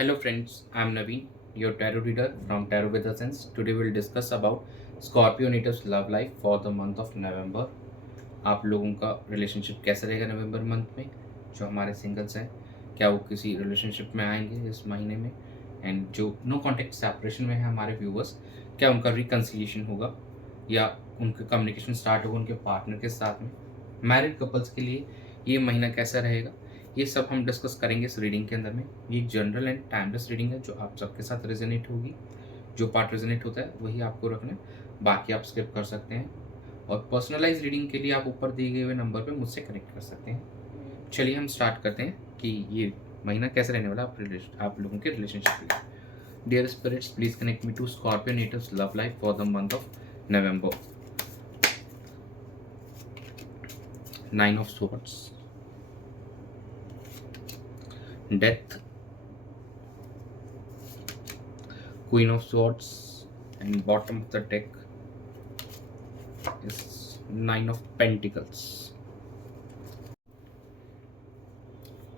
Hello friends, I am Naveen, your tarot reader from Tarot with Essence. Today we'll discuss about Scorpio natives love life for the month of November. आप लोगों का relationship कैसा रहेगा नवंबर month में? जो हमारे singles हैं, क्या वो किसी रिलेशनशिप में आएंगे इस महीने में? एंड जो नो कॉन्टेक्ट सेपरेशन में है हमारे व्यूवर्स, क्या उनका रिकन्सिलिएशन होगा या उनका कम्युनिकेशन स्टार्ट होगा उनके पार्टनर के साथ में? मैरिड कपल्स के लिए ये महीना कैसा रहेगा? ये सब हम डिस्कस करेंगे इस रीडिंग के अंदर में। ये जनरल एंड टाइमलेस रीडिंग है जो आप सबके साथ रेजोनेट होगी। जो पार्ट रेजोनेट होता है वही आपको रखना है, बाकी आप स्किप कर सकते हैं। और पर्सनलाइज रीडिंग के लिए आप ऊपर दिए गए हुए नंबर पे मुझसे कनेक्ट कर सकते हैं। चलिए हम स्टार्ट करते हैं कि ये महीना कैसे रहने वाला है आप लोगों के रिलेशनशिप के लिए। Dear spirits, please connect me to Scorpio natives love life for the month of November. Nine of swords, death, Queen of Swords, and bottom of the deck is Nine of Pentacles.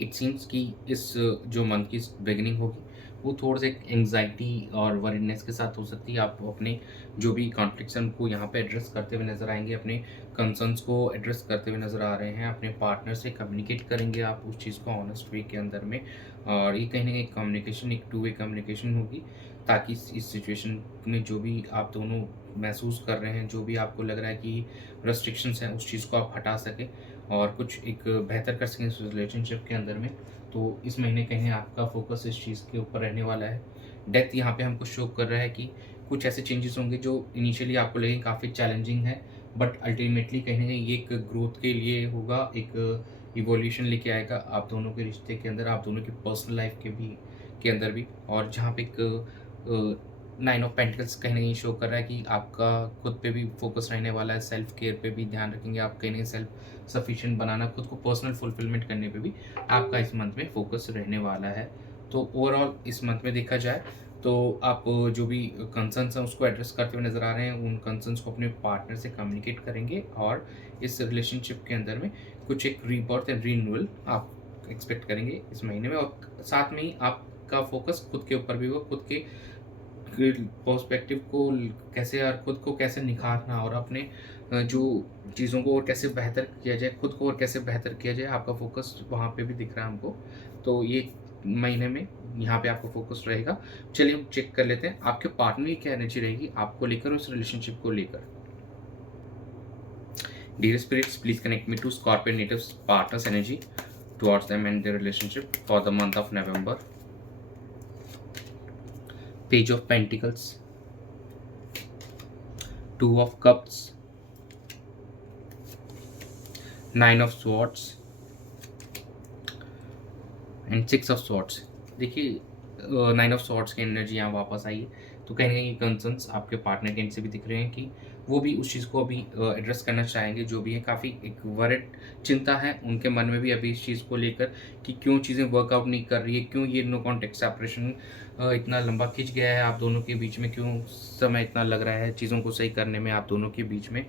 It seems कि इस जो month की beginning होगी वो थोड़ा सा एक anxiety और वरीनेस के साथ हो सकती है। आप अपने जो भी कॉन्फ्लिक्ट्स हैं उनको यहाँ पे एड्रेस करते हुए नज़र आएंगे, अपने कंसर्न्स को एड्रेस करते हुए नज़र आ रहे हैं, अपने पार्टनर से कम्युनिकेट करेंगे आप उस चीज़ को ऑनेस्ट वे के अंदर में। और ये कहीं ना कहीं कम्युनिकेशन एक 2 वे कम्युनिकेशन होगी, ताकि इस सिचुएशन में जो भी आप दोनों महसूस कर रहे हैं, जो भी आपको लग रहा है कि रेस्ट्रिक्शंस हैं, उस चीज़ को आप हटा सकें और कुछ एक बेहतर कर सकें इस रिलेशनशिप के अंदर में। तो इस महीने कहीं आपका फोकस इस चीज़ के ऊपर रहने वाला है। डेथ यहाँ पे हमको शो कर रहा है कि कुछ ऐसे चेंजेस होंगे जो इनिशियली आपको लगे काफ़ी चैलेंजिंग है, बट अल्टीमेटली कहीं ना कहीं ये एक ग्रोथ के लिए होगा, एक इवोल्यूशन लेके आएगा आप दोनों के रिश्ते के अंदर, आप दोनों की पर्सनल लाइफ के अंदर भी। और जहाँ पे एक नाइन ऑफ पेंटिकल्स कहीं ना कहीं शो कर रहा है कि आपका खुद पे भी फोकस रहने वाला है, सेल्फ केयर पे भी ध्यान रखेंगे आप, कहीं ना कहीं सेल्फ सफिशिएंट बनाना, खुद को पर्सनल फुलफिलमेंट करने पे भी आपका इस मंथ में फोकस रहने वाला है। तो ओवरऑल इस मंथ में देखा जाए तो आप जो भी कंसर्न्स हैं उसको एड्रेस करते हुए नज़र आ रहे हैं, उन कंसर्न्स को अपने पार्टनर से कम्युनिकेट करेंगे और इस रिलेशनशिप के अंदर में कुछ एक रीबर्थ एंड रीन्यूअल आप एक्सपेक्ट करेंगे इस महीने में। और साथ में ही आपका फोकस खुद के ऊपर भी होगा, खुद के पर्सपेक्टिव को कैसे और खुद को कैसे निखारना और अपने जो चीज़ों को और कैसे बेहतर किया जाए, खुद को और कैसे बेहतर किया जाए, आपका फोकस वहाँ पे भी दिख रहा है हमको। तो ये महीने में यहाँ पे आपका फोकस रहेगा। चलिए हम चेक कर लेते हैं आपके पार्टनर की क्या एनर्जी रहेगी आपको लेकर, उस रिलेशनशिप को लेकर। Dear spirits, please connect me to Scorpio natives partners energy towards them and their relationship for the month of November. Page of pentacles, two of cups, nine of swords and six of swords. देखिए nine of swords की energy यहाँ वापस आई है, तो कहीं ना कहीं concerns आपके पार्टनर के एंड से भी दिख रहे हैं कि वो भी उस चीज़ को अभी एड्रेस करना चाहेंगे। जो भी है काफ़ी एक वरिड चिंता है उनके मन में भी अभी इस चीज़ को लेकर कि क्यों चीज़ें वर्कआउट नहीं कर रही है, क्यों ये नो कॉन्टेक्ट सेपरेशन इतना लंबा खिंच गया है आप दोनों के बीच में, क्यों समय इतना लग रहा है चीज़ों को सही करने में आप दोनों के बीच में।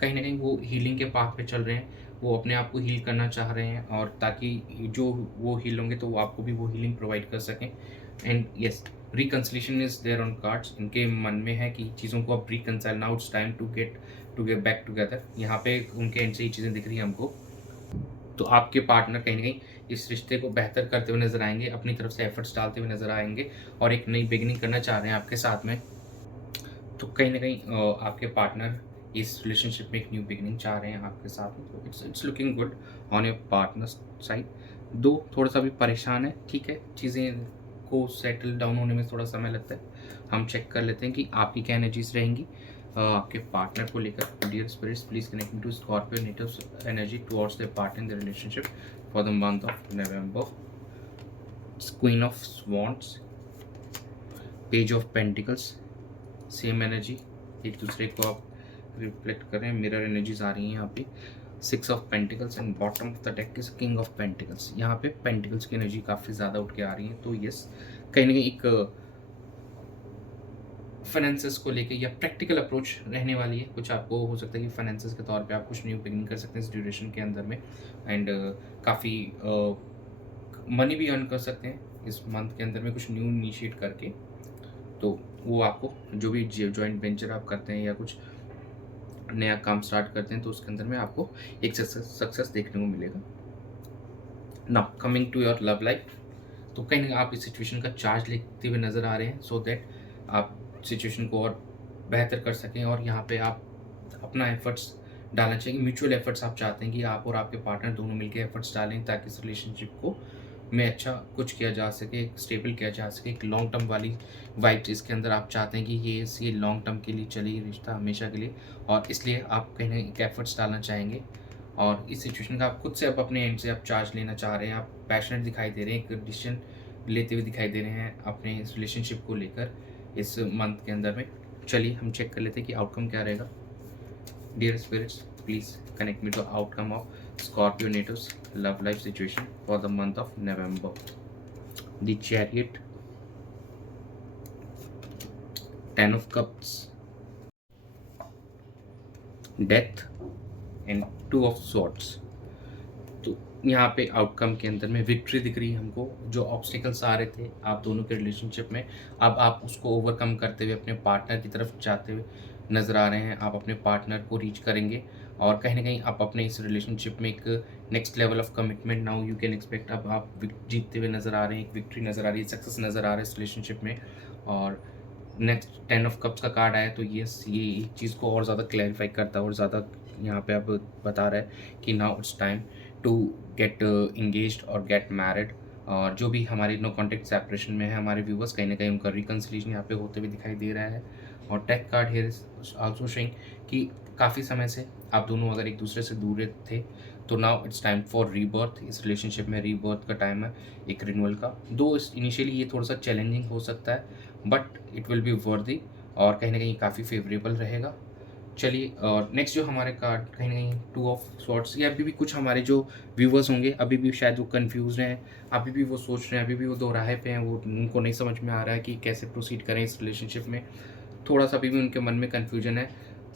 कहीं ना कहीं वो हीलिंग के पाथ पे चल रहे हैं, वो अपने आप को हील करना चाह रहे हैं और ताकि जो वो हील होंगे तो वो आपको भी वो हीलिंग प्रोवाइड कर सकें। And yes, reconciliation is there on cards. इनके मन में है कि चीज़ों को अब reconcile, now it's time to get back together. यहाँ पे उनके एंड से ये चीज़ें दिख रही हैं हमको। तो आपके पार्टनर कहीं ना कहीं इस रिश्ते को बेहतर करते हुए नजर आएंगे, अपनी तरफ से एफर्ट्स डालते हुए नजर आएंगे और एक नई बिगिनिंग करना चाह रहे हैं आपके साथ में। तो कहीं ना कहीं आपके पार्टनर इस रिलेशनशिप में एक न्यू बिगिनिंग चाह रहे हैं आपके साथ में। तो it's looking good on your partner side. दो थोड़ा सा भी परेशान है, ठीक है, चीज़ें को सेटल डाउन होने में थोड़ा समय लगता है। हम चेक कर लेते हैं कि आपकी क्या एनर्जीज रहेंगी आपके पार्टनर को लेकर। Dear spirits, please connect to Scorpio natives energy towards the partner in the relationship for the month of November. Queen of swords, page of pentacles, same energy, एक दूसरे को आप रिफ्लेक्ट कर रहे हैं, मिरर एनर्जीज आ रही हैं यहाँ पे। Six of pentacles and bottom of the deck is king of pentacles. यहाँ पे पेंटिकल्स की एनर्जी काफ़ी ज़्यादा उठ के आ रही है। तो यस, कहीं ना कहीं एक फाइनेंसेस को लेके या प्रैक्टिकल अप्रोच रहने वाली है। कुछ आपको हो सकता है कि फाइनेंसेस के तौर पे आप कुछ न्यू बिगिनिंग कर सकते हैं इस ड्यूरेशन के अंदर में, एंड काफ़ी मनी भी अर्न कर सकते हैं इस मंथ के अंदर में कुछ न्यू इनिशिएट करके, तो वो आपको जो भी जॉइंट वेंचर आप करते हैं या कुछ नया काम स्टार्ट करते हैं, तो उसके अंदर में आपको एक सक्सेस देखने को मिलेगा। Now coming to your love life, तो कहीं ना कहीं आप इस सिचुएशन का चार्ज लेते हुए नज़र आ रहे हैं, सो दैट आप सिचुएशन को और बेहतर कर सकें, और यहाँ पे आप अपना एफर्ट्स डालना चाहिए। म्यूचुअल एफर्ट्स आप चाहते हैं कि आप और आपके पार्टनर दोनों मिलकर एफर्ट्स डालें, ताकि इस रिलेशनशिप को में अच्छा कुछ किया जा सके, एक स्टेबल किया जा सके, एक लॉन्ग टर्म वाली वाइब्स इसके अंदर आप चाहते हैं कि ये लॉन्ग टर्म के लिए चले, ये रिश्ता हमेशा के लिए, और इसलिए आप कहीं ना एक एफर्ट्स डालना चाहेंगे। और इस सिचुएशन का आप खुद से अब अपने एंड से आप चार्ज लेना चाह रहे हैं, आप पैशनेट दिखाई दे रहे हैं, एक डिसीजन लेते हुए दिखाई दे रहे हैं अपने इस रिलेशनशिप को लेकर इस मंथ के अंदर में। चलिए हम चेक कर लेते हैं कि आउटकम क्या रहेगा। Dear spirits, please connect me to outcome of Scorpio natives love life situation for the month of November. The Chariot, Ten of Cups, Death and Two of Swords. तो यहाँ पे आउटकम के अंदर में विक्ट्री दिख रही है हमको। जो ऑब्स्टिकल्स आ रहे थे आप दोनों के रिलेशनशिप में, अब आप उसको ओवरकम करते हुए अपने पार्टनर की तरफ जाते हुए नज़र आ रहे हैं। आप अपने पार्टनर को रीच करेंगे, और कहीं ना कहीं आप अपने इस रिलेशनशिप में एक next level of commitment now you can expect. अब आप जीतते हुए नज़र आ रहे हैं, एक विक्ट्री नज़र आ रही है, सक्सेस नज़र आ रहा है इस रिलेशनशिप में। और नेक्स्ट 10 ऑफ कप्स का कार्ड आया, तो ये एक चीज़ को और ज़्यादा क्लैरिफाई करता है, और ज़्यादा यहाँ पे अब बता रहा है कि now it's time to get engaged और गेट मैरिड। और जो भी हमारे नो कॉन्टेक्ट सेपरेशन में है हमारे व्यूवर्स, कहीं ना कहीं उनका रिकन्सिलेशन यहाँ पे होते हुए दिखाई दे रहा है। और take card here is also showing कि काफ़ी समय से आप दोनों अगर एक दूसरे से दूर थे, तो now it's time for rebirth. इस रिलेशनशिप में रीबर्थ का टाइम है, एक रिन्यूअल का। दो इनिशियली ये थोड़ा सा चैलेंजिंग हो सकता है, but it will be worthy, और कहीं ना कहीं काफ़ी फेवरेबल रहेगा। चलिए, और नेक्स्ट जो हमारे कार्ड कहीं ना कहीं टू ऑफ स्वॉर्ड्स, ये अभी भी कुछ हमारे जो व्यूवर्स होंगे अभी भी शायद वो कंफ्यूज हैं, अभी भी वो सोच रहे हैं, अभी भी वो दोराहे पे हैं, वो उनको नहीं समझ में आ रहा है कि कैसे प्रोसीड करें इस रिलेशनशिप में। थोड़ा सा अभी भी उनके मन में कन्फ्यूजन है।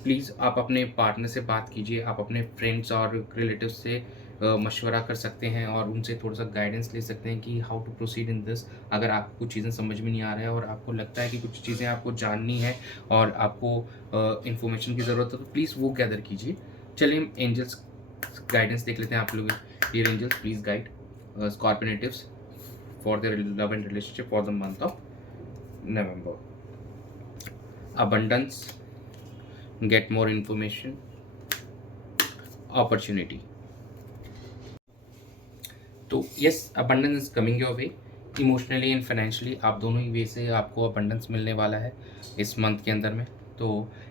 प्लीज़ आप अपने पार्टनर से बात कीजिए, आप अपने फ्रेंड्स और रिलेटिव से मशवरा कर सकते हैं, और उनसे थोड़ा सा गाइडेंस ले सकते हैं कि how to proceed in this. अगर आपको कुछ चीज़ें समझ में नहीं आ रहा है और आपको लगता है कि कुछ चीज़ें आपको जाननी है और आपको इन्फॉर्मेशन की ज़रूरत है, तो प्लीज़ वो गैदर कीजिए। चलिए हम एंजल्स गाइडेंस देख लेते हैं आप लोग। Dear angels, please guide Scorpio natives for their love and relationship for the month of November. Abundance, get more information, opportunity. तो yes, abundance is coming your way. Emotionally and financially आप दोनों ही वे से आपको अबंडेंस मिलने वाला है इस month के अंदर में। तो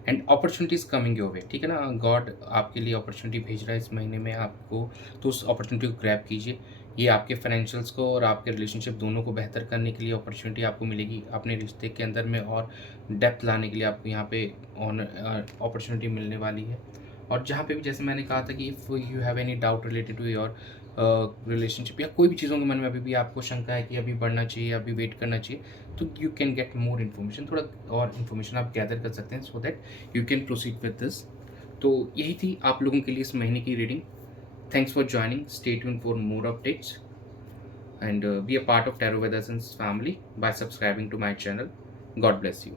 एंड अपॉर्चुनिटीज कमिंग योर वे, ठीक है ना। गॉड आपके लिए अपॉर्चुनिटी भेज रहा है इस महीने में आपको, तो उस अपॉर्चुनिटी को ग्रैब कीजिए। ये आपके फाइनेंशियल्स को और आपके रिलेशनशिप दोनों को बेहतर करने के लिए अपॉर्चुनिटी आपको मिलेगी। अपने रिश्ते के अंदर में और डेप्थ लाने के लिए आपको यहाँ पे अपॉर्चुनिटी मिलने वाली है। और जहाँ पे भी, जैसे मैंने कहा था कि if you have any doubt related to your relationship या कोई भी चीज़ों के मन में अभी भी आपको शंका है कि अभी बढ़ना चाहिए, अभी वेट करना चाहिए, तो you can get more information, थोड़ा और इन्फॉर्मेशन आप गैदर कर सकते हैं, so that you can proceed with this. तो यही थी आप लोगों के लिए इस महीने की reading. Thanks for joining, stay tuned for more updates and be a part of Tarot Vedasan's family by subscribing to my channel. God bless you.